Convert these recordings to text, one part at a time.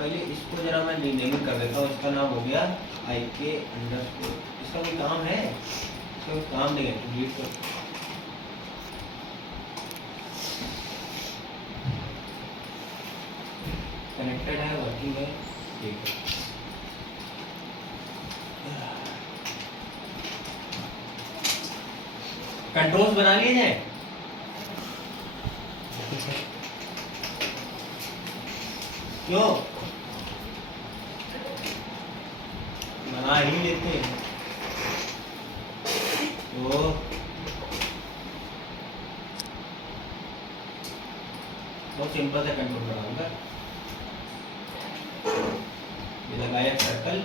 पहले इसको जरा मैं रीनेमिंग कर देता हूँ। इसका नाम हो गया IK अंडरस्कोर। इसका कोई काम है? इसका कोई काम नहीं है, डिलीट कर। कनेक्टेड है, वर्किंग है, ठीक है। कंट्रोल्स बना लिए हैं? क्यों बना ही लेते हैं तो बहुत सिंपल सा कंट्रोल बनाऊंगा। ये लगाया सर्कल,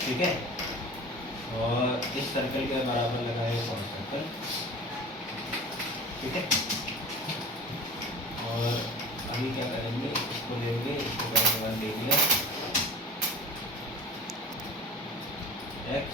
ठीक है, और इस सर्कल के बराबर लगाया एक और सर्कल, ठीक है। और अभी क्या करेंगे, इसको लेंगे, इसको करेंगे दे दिया x,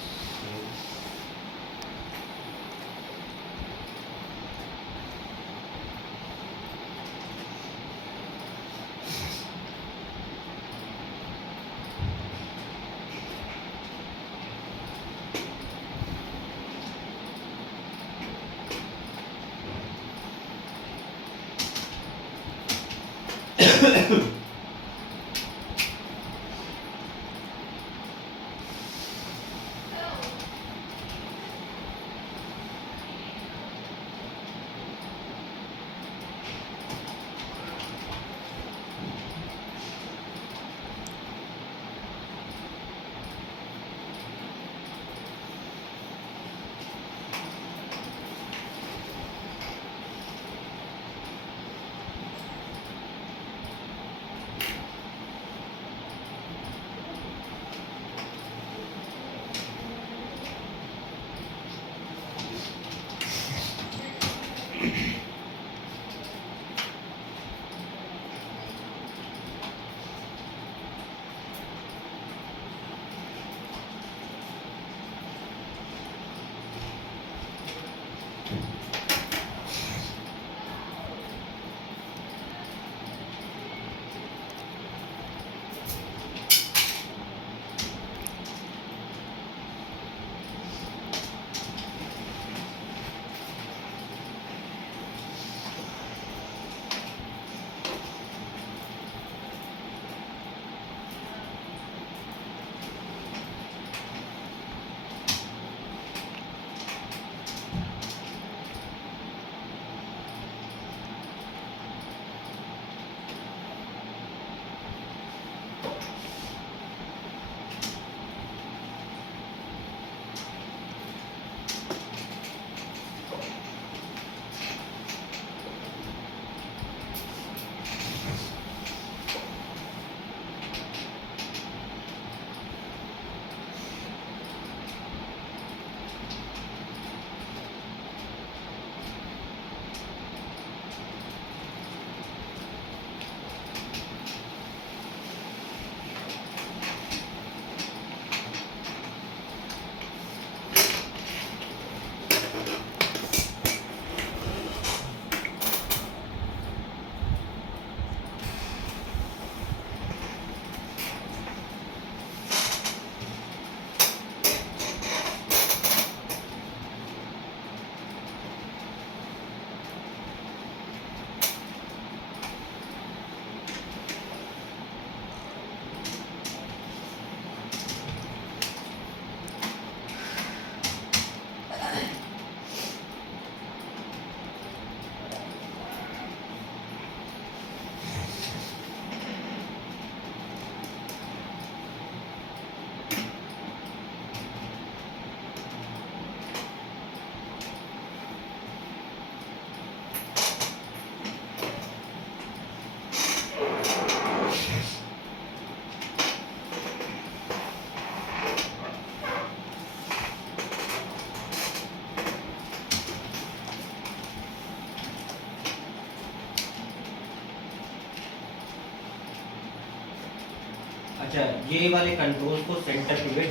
अच्छा ये वाले कंट्रोल को सेंटर पिवट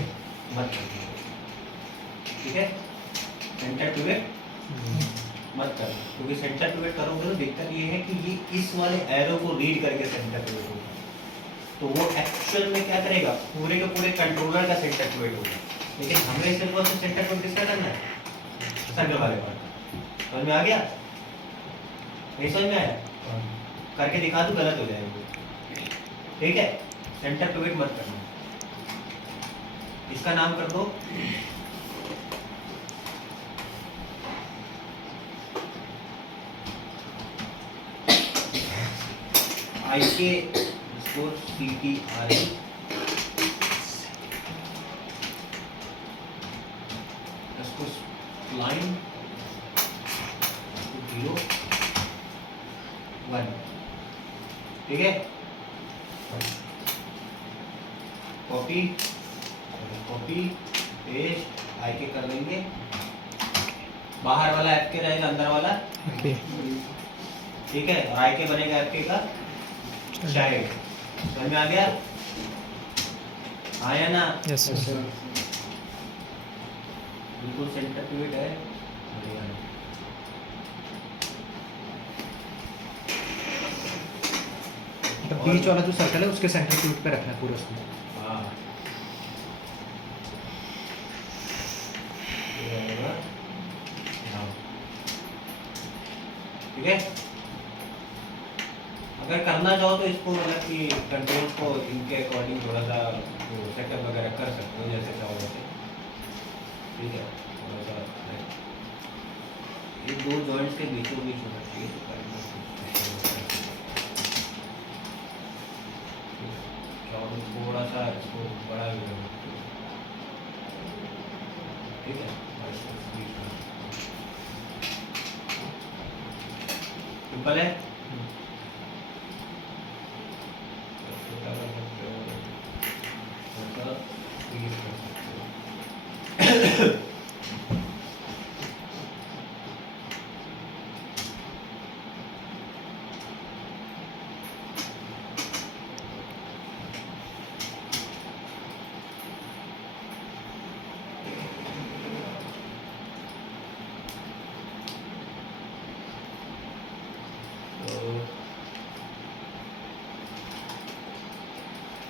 मत करिए, ठीक है। सेंटर पिवट मत करना, क्योंकि सेंटर पिवट करोगे तो दिक्कत ये है कि ये इस वाले एरो को रीड करके सेंटर पिवट होगा, तो वो एक्चुअल में क्या करेगा, पूरे के पूरे कंट्रोलर का सेंटर पिवट होगा। लेकिन हमें सिर्फ और सिर्फ सेंटर पिवट किसका करना है, सर्कल वाले पार्ट। समझ में आ गया? नहीं समझ में आया? करके दिखा दूं, गलत हो जाएगा। ठीक है, सेंटर पिवट मत करना। इसका नाम कर दो IK_CTRL line 0 1। ठीक है, कॉपी पेस्ट IK कर लेंगे, बाहर वाला FK रहेगा, अंदर वाला ओके ठीक है, और IK बनेगा FK का चाइल्ड। समझ में आ गया? आया ना? Yes sir. बिल्कुल सेंटर पिवट है, बढ़िया है। तो बीच वाला जो सर्कल है उसके सेंटर पिवट पे रखना है पूरा उसमें। हाँ, ये रहेगा यहाँ। ठीक है, अगर करना चाहो तो इसको मतलब कि कंट्रोल को इनके अकॉर्डिंग थोड़ा सा सेटअप वगैरह कर सकते हो, जैसे चाहो वैसे। ठीक है, थोड़ा सा ये दो जॉइंट्स के बीचों बीच होना चाहिए, तो करना चाहो तो थोड़ा सा इसको बड़ा भी करना। ठीक है, सिंपल है।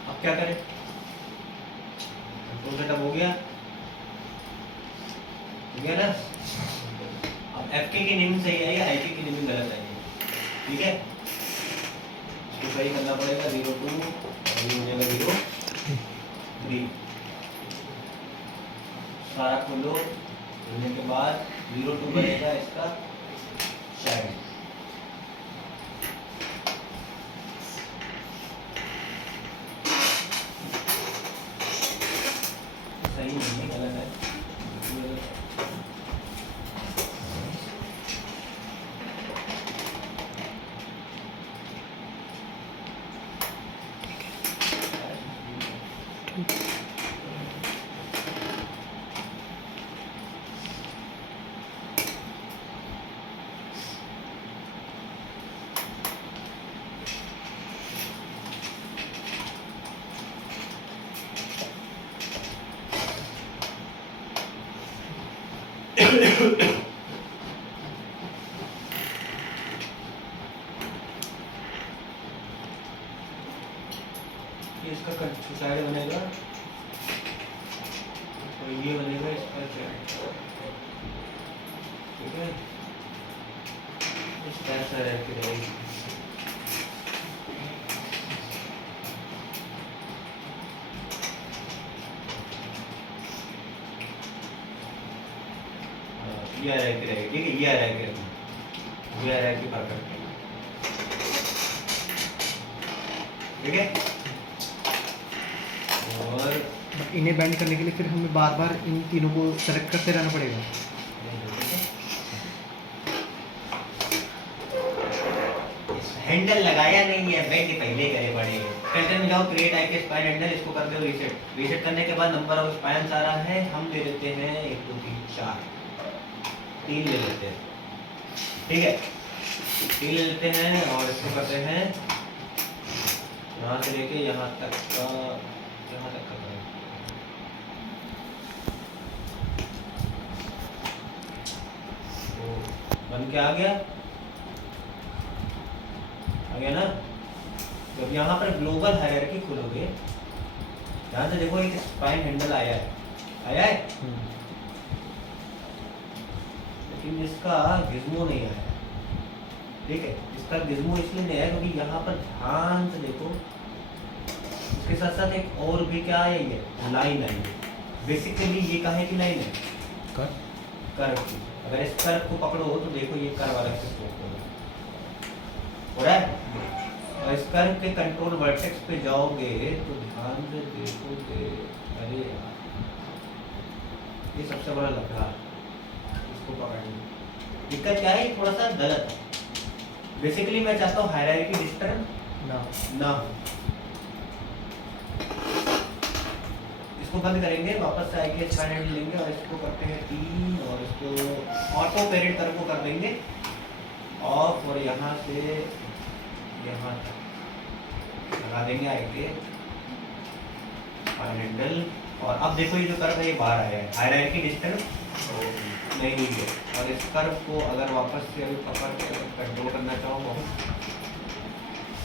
अब क्या करें, कंट्रोल सेटअप हो गया ना। अब FK की नेमिंग सही आई है, IK की नेमिंग गलत आई है। ठीक है, इसको सही करना पड़ेगा। 02 और ये हो जाएगा 03। सारा खोलो, खोलने के बाद 02 बनेगा इसका चाइल्ड। सही नहीं है, गलत है। इसका साइड बनेगा और ये बनेगा इसका साइड। ठीक है, इस टाइप से रह के रहेगी। ये रह के रहेगी। ठीक है, ये रह के रखना, ये रह के परफेक्ट। ठीक है, और इन्हें बैंड करने के लिए फिर हमें बार बार इन तीनों को सेलेक्ट करते रहना पड़ेगा। हैंडल लगाया नहीं है, बैंड पहले करे पड़ेगा। फिल्टर में जाओ, क्रिएट IK स्पाइन हैंडल, इसको कर दो रीसेट। रीसेट करने के बाद नंबर ऑफ स्पाइन्स आ रहा है, हम ले लेते हैं 1 2 3 4 3 ले लेते हैं। ठीक है, 3 ले लेते हैं और इसको करते हैं यहाँ से लेके यहाँ तक का करें। तो बन के आ गया ना। जब यहाँ पर ग्लोबल हायरार्की खोलोगे, ध्यान से देखो, एक स्पाइन हैंडल आया है लेकिन इसका गिज्मो नहीं आया। ठीक है, इसका गिज्मो इसलिए नहीं आया क्योंकि यहाँ पर ध्यान से देखो, उसके साथ साथ एक और भी क्या आई है, लाइन आई है। बेसिकली ये काहे की लाइन है, कर्व की। अगर इस कर्व को पकड़ो तो देखो ये कर्व अलग से स्ट्रोक हो रहा है। और इस कर्व के कंट्रोल वर्टेक्स पे जाओगे तो ध्यान से देखोगे, अरे यार ये सबसे बड़ा लफड़ा है इसको पकड़ने में। दिक्कत क्या है, थोड़ा सा गलत है। बेसिकली मैं चाहता हूँ हायरार्की डिस्टर्ब ना हो। इसको बंद करेंगे, वापस से आएंगे, स्पाइन हैंडल लेंगे और इसको करते हैं 3 और इसको ऑटो पेरेंट कर्व को कर देंगे ऑफ और यहाँ से यहाँ तक लगा देंगे आएंगे स्पाइन हैंडल। और अब देखो ये जो कर्व है ये बाहर आया है, हायरार्की डिस्टर्ब नहीं हुई है। और इस कर्व को अगर वापस से अभी पकड़ के कंट्रोल करना चाहो बहुत,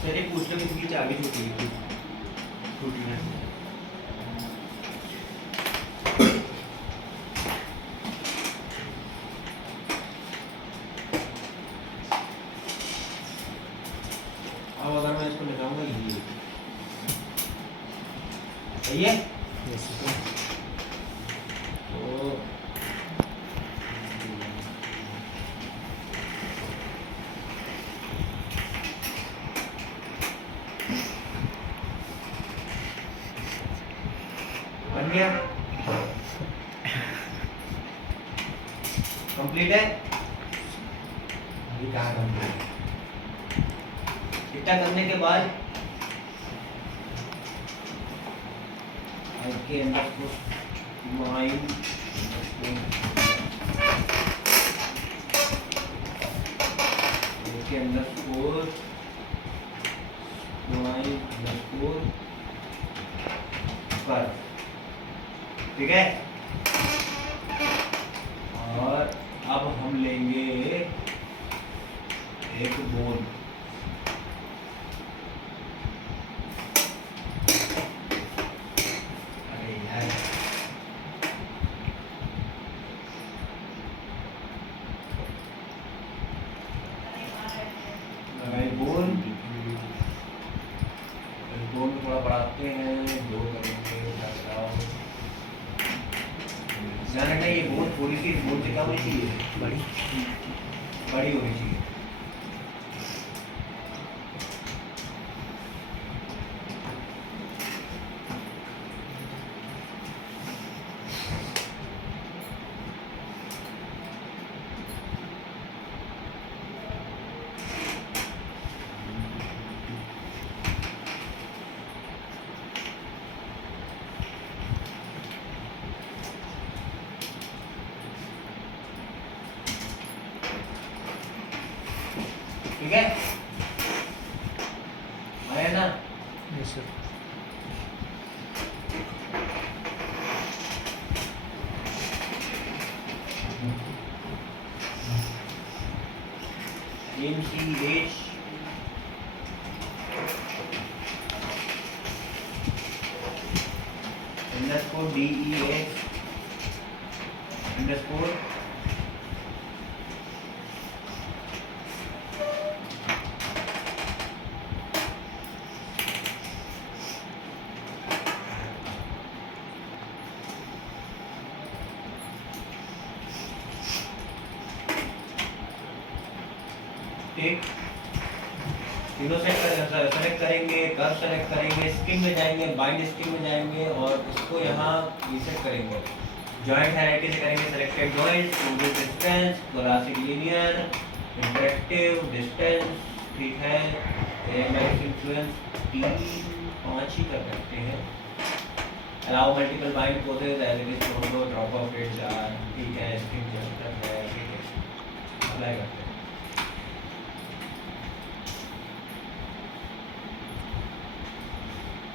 मेरे पूछ लो किसी की चाबी छूटी ना। अब अगर मैं इसको लगाऊंगा ये सही है। तो बन गया, कंप्लीट है। अभी कहाँ कंप्लीट है, इतना करने के बाद के अंदर को माइन के अंदर स्कोर पर, ठीक है। और अब हम लेंगे एक बोल, थोड़ा बढ़ाते हैं, 2 करेंगे। ध्यान रखना ये बोल थोड़ी सी बोल से क्या होनी चाहिए, बड़ी होनी चाहिए। ठीक है, आया ना? Yes sir. MCH underscore DEX underscore ठीक, तीनों सेलेक्ट करेंगे, कर्व सेलेक्ट करेंगे, स्किन में जाएंगे, बाइंड स्किन में जाएंगे और इसको यहाँ रीसेट करेंगे। जॉइंट हायरार्की से करेंगे selected joint, distance, thoracic linear, interactive, distance, ठीक है। इन्फ्लुएंस 3-5 ही कर सकते हैं। Allow multiple bind process as it is photo drop off rate 4, ठीक है। स्किन क्लस्टर है, ठीक है, अप्लाई करते हैं।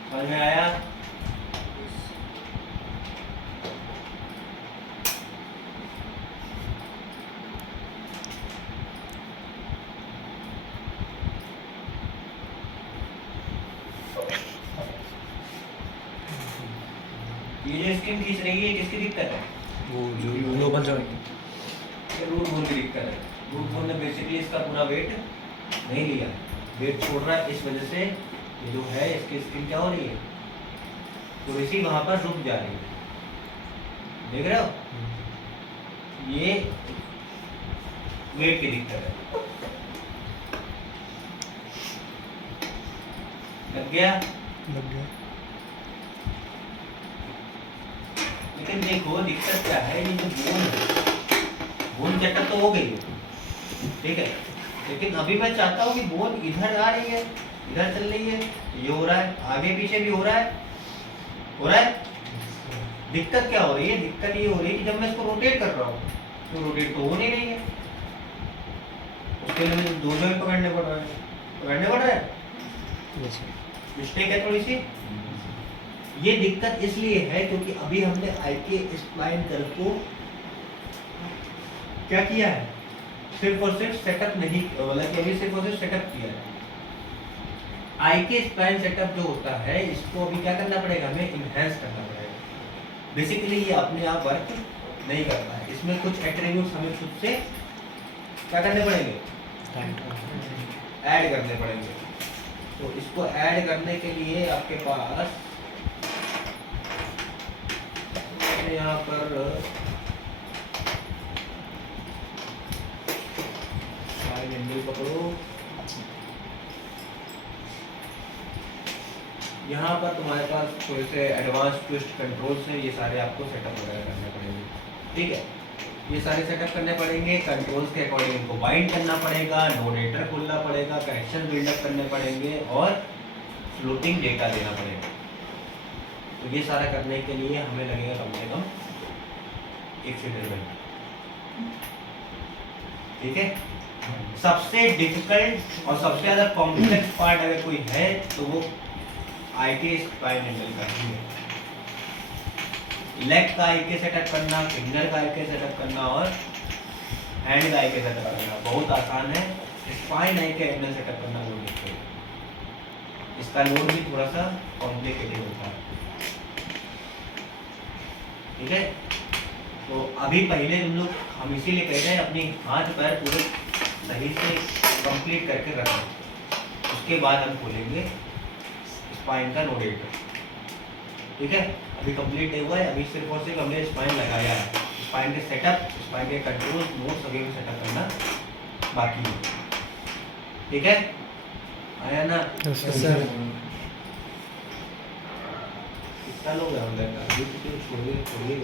समझ में आया? ये जो स्किन खींच रही है किसकी दिक्कत है? वो जो ग्लोबल जॉइंट ये रूट बोन की दिक्कत है। रूट बोन ने बेसिकली इसका पूरा वेट नहीं लिया, वेट छोड़ रहा है, इस वजह से ये जो है इसकी स्किन क्या हो रही है, तो इसी वहां पर रुक जा रही है। देख रहे हो, ये वेट की दिक्कत है। लग गया? लग गया। लेकिन देखो दिक्कत क्या है, ये जो बोन है, बोन सेटअप तो हो गई है, ठीक है, लेकिन अभी मैं चाहता हूँ कि बोन इधर आ रही है, इधर चल रही है, ये हो रहा है, आगे पीछे भी हो रहा है, हो रहा है। दिक्कत क्या हो रही है? दिक्कत ये हो रही है कि जब मैं इसको रोटेट कर रहा हूँ तो रोटेट तो हो नहीं रही है, उसके लिए मुझे दो जॉइंट पकड़ने पड़ रहा है, मिस्टेक है थोड़ी सी। ये दिक्कत इसलिए है क्योंकि अभी हमने आई के स्प्लाइन कर्व को क्या किया है, सिर्फ और सिर्फ सेटअप नहीं, मतलब कि अभी सिर्फ और सिर्फ सेटअप किया है। आई के स्प्लाइन सेटअप जो होता है इसको अभी क्या करना पड़ेगा, हमें इनहेंस करना पड़ेगा। बेसिकली ये अपने आप वर्क नहीं करता है, इसमें कुछ एट्रीब्यूट्स हमें खुद से क्या करने पड़ेंगे, ऐड करने पड़ेंगे। तो इसको ऐड करने के लिए आपके पास यहाँ पर सारे विंडो पकड़ो, यहाँ पर तुम्हारे पास थोड़े से एडवांस ट्विस्ट कंट्रोल्स हैं, ये सारे आपको सेटअप वगैरह करने पड़ेंगे, ठीक है। ये सारे सेटअप करने पड़ेंगे, कंट्रोल्स के अकॉर्डिंग इनको बाइंड करना पड़ेगा, नोडेटर खोलना पड़ेगा, कनेक्शन बिल्डअप करने पड़ेंगे और फ्लोटिंग डेटा देना पड़ेगा। तो ये सारा करने के लिए हमें लगेगा कम से कम 1 से 1.5 घंटा, ठीक है। सबसे डिफिकल्ट और सबसे ज़्यादा कॉम्प्लेक्स पार्ट अगर कोई है तो वो आई के स्पाइन एंगल का ही है। लेग का आई के सेटअप करना, फिंगर का आई के सेटअप करना और हैंड का आई के सेटअप करना बहुत आसान है। स्पाइन आई के एंगल सेटअप करना बहुत मुश्किल है, इसका लोड भी थोड़ा सा कॉम्प्लिकेटेड होता है, ठीक है। तो अभी पहले हम इसीलिए कह रहे हैं अपनी हाथ पैर पूरे सही से कंप्लीट करके रखें, उसके बाद हम खोलेंगे स्पाइन का नोडेटर, ठीक है। अभी कंप्लीट नहीं हुआ है, अभी सिर्फ और सिर्फ हमने स्पाइन लगाया है, स्पाइन के सेटअप, स्पाइन के कंट्रोल नोट्स वगैरह सेटअप करना बाकी है, ठीक है। आया ना सर? कितना लोग हैं अंदर का, अभी छोड़िए छोड़िए।